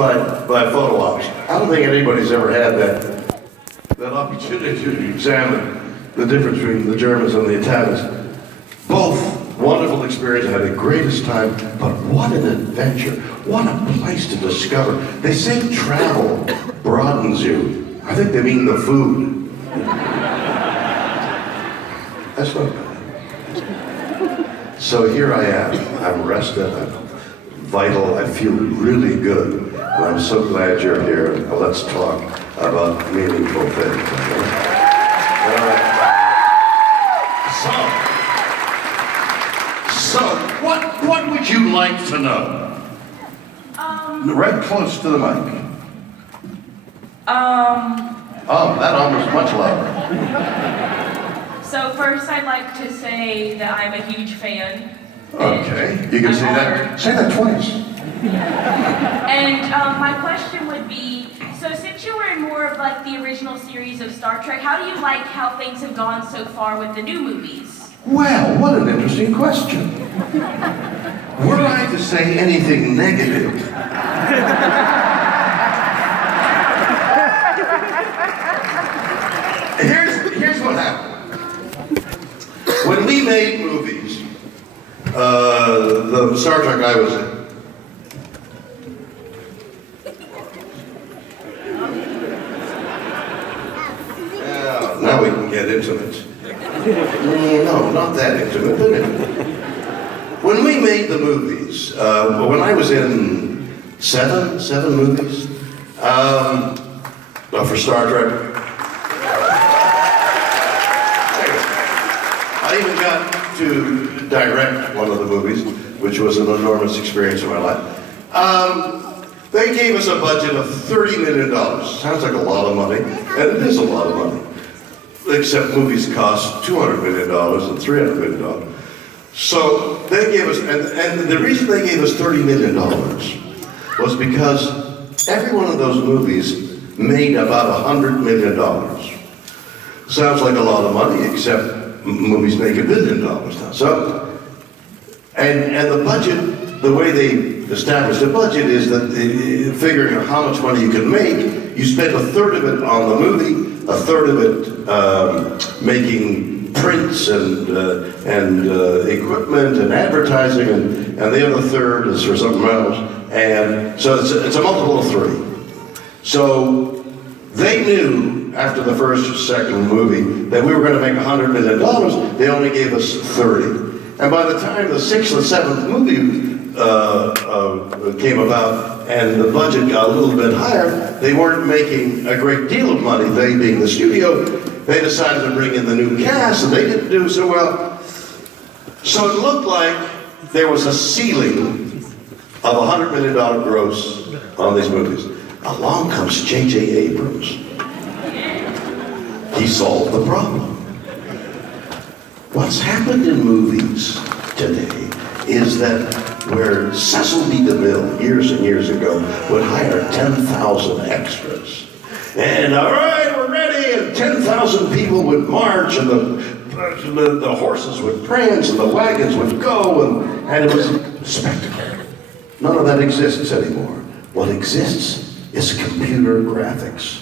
by photo ops. I don't think anybody's ever had that opportunity to examine the difference between the Germans and the Italians. Both wonderful experience. I had the greatest time, but what an adventure. What a place to discover. They say travel broadens you. I think they mean the food. That's not bad. So here I am. I'm rested. I'm vital. I feel really good. And I'm so glad you're here. Now let's talk about meaningful things. Okay? All right. So what would you like to know? Right close to the mic. Oh, that almost much louder. So first I'd like to say that I'm a huge fan. Okay, you can say that. Say that twice. And my question would be, so since you were in more of like the original series of Star Trek, how do you like how things have gone so far with the new movies? Well, what an interesting question. Were I to say anything negative, here's what happened. When we made movies, the Star Trek I was in, now we can get intimate. No, not that intimate, but intimate. When we made the movies, when I was in seven movies, for Star Trek, I even got to direct one of the movies, which was an enormous experience in my life. They gave us a budget of $30 million. Sounds like a lot of money, and it is a lot of money. Except movies cost $200 million and $300 million. So they gave us, and the reason they gave us $30 million was because every one of those movies made about $100 million. Sounds like a lot of money, except movies make $1 billion now. So, and the budget, the way they established a budget is that figuring out how much money you can make, you spend a third of it on the movie, a third of it making prints and equipment and advertising, and the other third is for something else. And so it's a multiple of 3. So they knew after the first or second movie that we were going to make $100 million. They only gave us 30. And by the time the 6th or 7th movie came about and the budget got a little bit higher, they weren't making a great deal of money. They being the studio, they decided to bring in the new cast and they didn't do so well. So it looked like there was a ceiling of $100 million gross on these movies. Along comes J.J. Abrams. He solved the problem. What's happened in movies today is that where Cecil B. DeMille, years and years ago, would hire 10,000 extras. And all right, we're ready, and 10,000 people would march, and the horses would prance, and the wagons would go, and it was a spectacle. None of that exists anymore. What exists is computer graphics.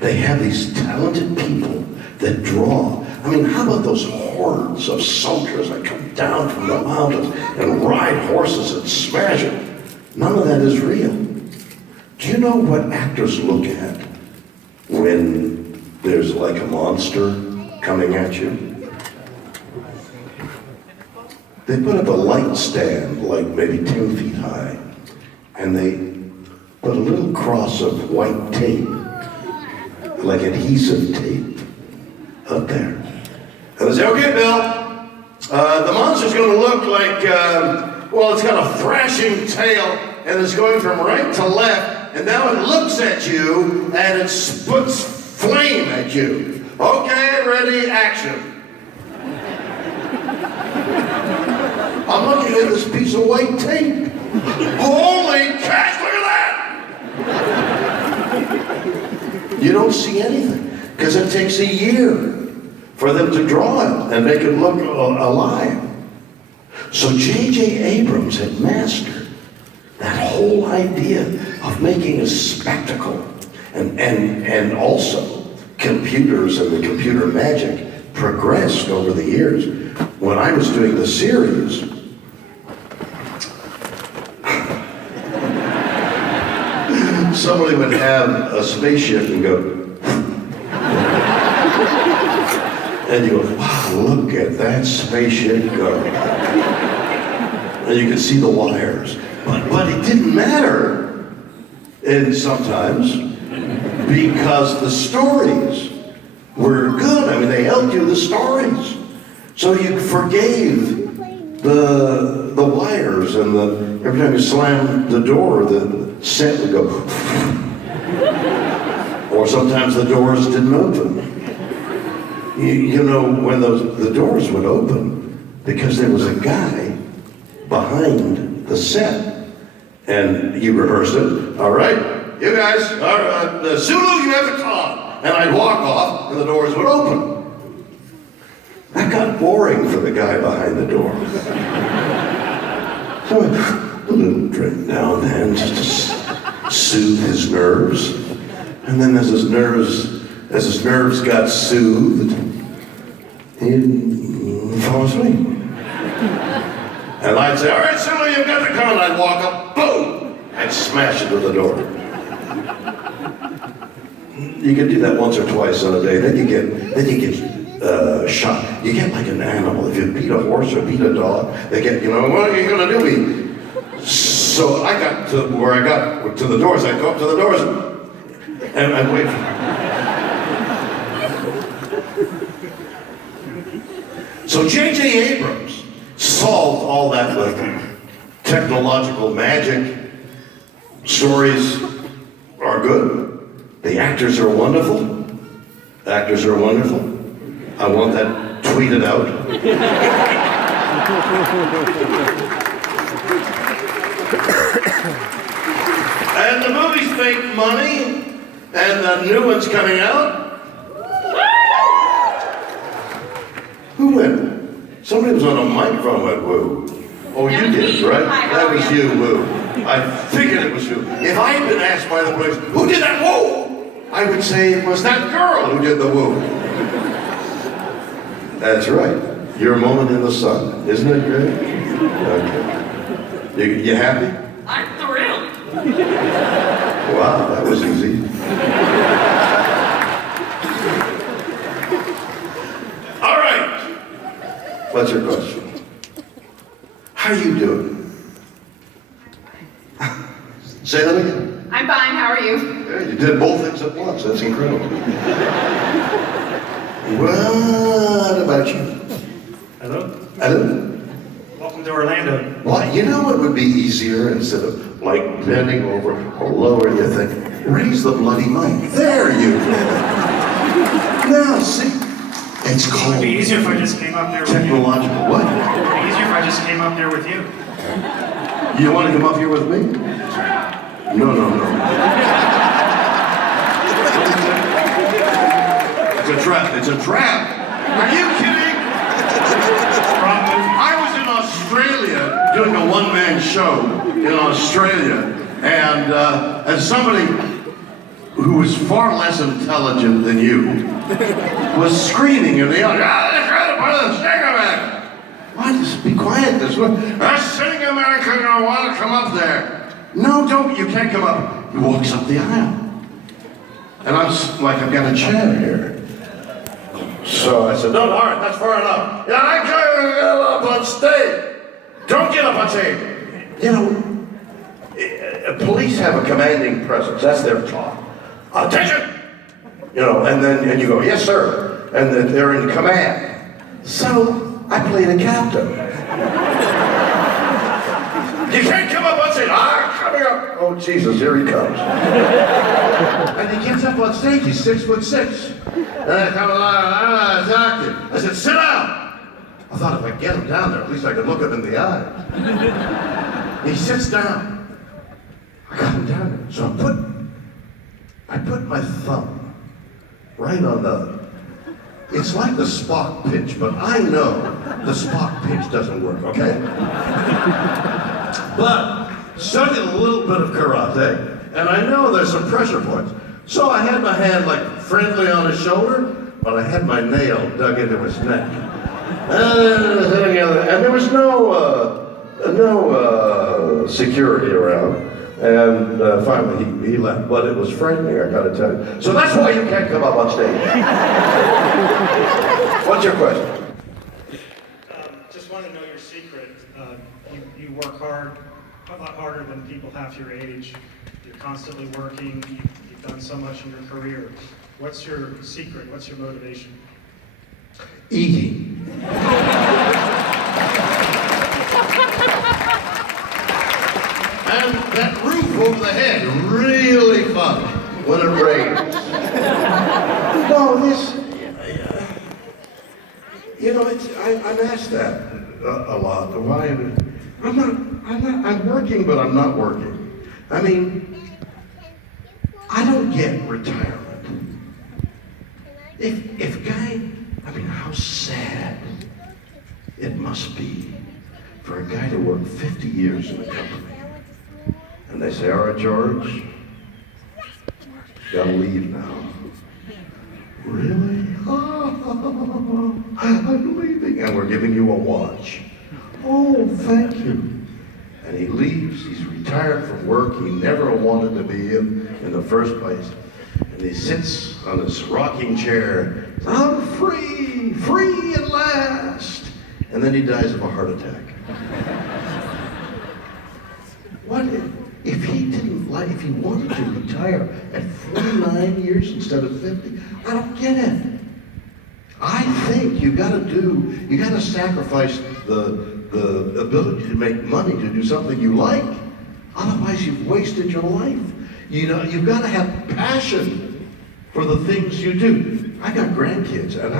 They have these talented people that draw. I mean, how about those hordes of soldiers that come down from the mountains and ride horses and smash it? None of that is real. Do you know what actors look at when there's like a monster coming at you? They put up a light stand, like maybe 10 feet high, and they put a little cross of white tape, like adhesive tape, up there. And they say, okay, Bill, the monster's going to look like, well, it's got a thrashing tail, and it's going from right to left, and now it looks at you, and it spits flame at you. Okay, ready, action. I'm looking at this piece of white tape. Holy cats, look at that! You don't see anything, because it takes a year for them to draw it and make it look alive. So J.J. Abrams had mastered that whole idea of making a spectacle. And also, computers and the computer magic progressed over the years. When I was doing the series, somebody would have a spaceship and go, and you go, wow, look at that spaceship go. And you could see the wires. But it didn't matter, and sometimes, because the stories were good. I mean, they helped you, the stories. So you forgave the wires, and every time you slammed the door, the set would go. Or sometimes the doors didn't open. You know, when the doors would open, because there was a guy behind the set, and you rehearsed it. All right, you guys, Zulu, you have the call. And I'd walk off, and the doors would open. That got boring for the guy behind the door. So a little drink now and then, just to soothe his nerves. And then as his nerves got soothed, he'd fall asleep. And I'd say, all right, Zulu, you've got the call. And I'd walk up, boom! I'd smash into the door. You can do that once or twice in a day. Then you get shot. You get like an animal. If you beat a horse or beat a dog, they get, what are you going to do me? So I got to where I got to the doors. I'd go up to the doors and I'd wait. So J.J. Abrams solved all that with technological magic. Stories are good. The actors are wonderful. Actors are wonderful. I want that tweeted out. And the movies make money, and the new one's coming out. Who went? Somebody was on a microphone went woo. Oh, you did, right? That was you, woo. I figured it was you. If I had been asked by the police, who did that woo? I would say it was that girl who did the woo. That's right. Your moment in the sun. Isn't it great? Okay. You happy? I'm thrilled. Wow, that was easy. All right. What's your question? How are you doing? Say that again. I'm fine, how are you? Yeah, you did both things at once. That's incredible. What about you? Hello? Hello? Welcome to Orlando. What? You know what would be easier instead of like bending over or lowering your thing? Raise the bloody mic. There you go. Now, see? It's It would called be easier if I just came up there with you. technological. What? It would be easier if I just came up there with you. You want to come up here with me? No. It's a trap. It's a trap. Are you kidding? I was in Australia doing a one-man show in Australia, and somebody who was far less intelligent than you was screaming in the audience, let's try to put the cigarette. Why, just be quiet this way. A sitting American don't want to come up there. No, don't, you can't come up. He walks up the aisle. And I'm like, I've got a chair here. So I said, no, all right, that's far enough. Yeah, I can't get up on stage. Don't get up on stage. You know, police have a commanding presence. That's their job. Attention! You know, and you go, yes, sir. And then they're in command. So I played a captain. You can't come up on stage. Coming up. Oh, Jesus, here he comes. And he gets up on stage. He's 6'6". And I come along, doctor. I said, sit down. I thought if I get him down there, at least I could look him in the eye. He sits down. I got him down there. So I put my thumb right on the, it's like the Spock pinch, but I know the Spock pinch doesn't work, okay? But studied a little bit of karate, And I know there's some pressure points. So I had my hand like friendly on his shoulder, but I had my nail dug into his neck. And there was no security around. And finally he left, but it was frightening, I gotta tell you. So that's why you can't come up on stage. What's your question? Just want to know your secret. You work hard, a lot harder than people half your age. You're constantly working. You've done so much in your career. What's your secret? What's your motivation? Eating. And that roof over the head, really fun when it rains. No, I'm asked that a lot. Why? I'm working, but I'm not working. I mean, I don't get retirement. How sad it must be for a guy to work 50 years in a company. And they say, all right, George, you gotta leave now. Really? Oh, I'm leaving. And we're giving you a watch. Oh, thank you. And he leaves. He's retired from work he never wanted to be in the first place. And he sits on this rocking chair. I'm free, free at last. And then he dies of a heart attack. What if he didn't like, if he wanted to retire at 49 years instead of 50? I don't get it. I think you gotta sacrifice the ability to make money to do something you like. Otherwise you've wasted your life. You know, you've gotta have passion for the things you do. I got grandkids and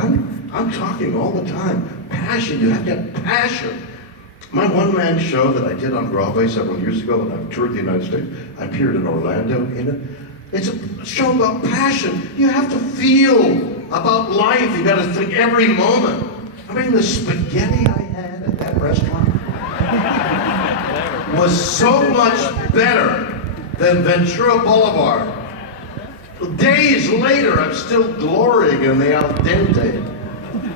I'm talking all the time. Passion, you have to have passion. My one-man show that I did on Broadway several years ago when I toured the United States, I appeared in Orlando in it. It's a show about passion. You have to feel about life. You gotta think every moment. I mean, the spaghetti I had at that restaurant was so much better than Ventura Boulevard. Days later, I'm still glorying in the al dente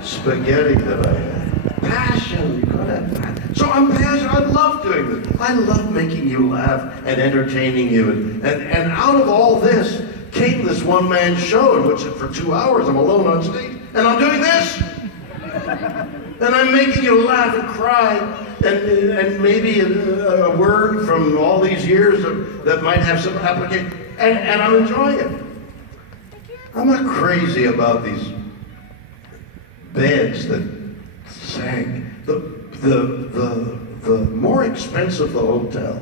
spaghetti that I had. Passion, you gotta have passion. So I'm passionate. I love doing this. I love making you laugh and entertaining you. And out of all this came this one-man show in which for 2 hours I'm alone on stage. And I'm doing this. And I'm making you laugh and cry. And maybe a word from all these years that might have some application. And I'm enjoying it. I'm not crazy about these beds that sag. The more expensive the hotel,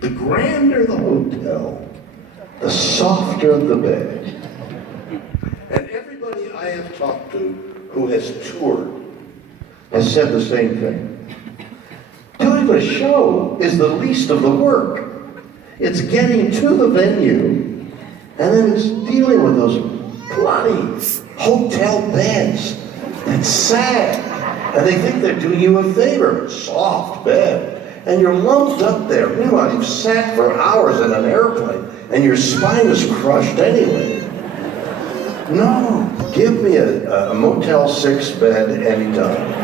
the grander the hotel, the softer the bed. And everybody I have talked to who has toured has said the same thing. Doing the show is the least of the work. It's getting to the venue, and then it's dealing with those bloody hotel beds that sag. And they think they're doing you a favor. Soft bed. And you're lumped up there. Meanwhile, you've sat for hours in an airplane, and your spine is crushed anyway. No, give me a Motel 6 bed anytime.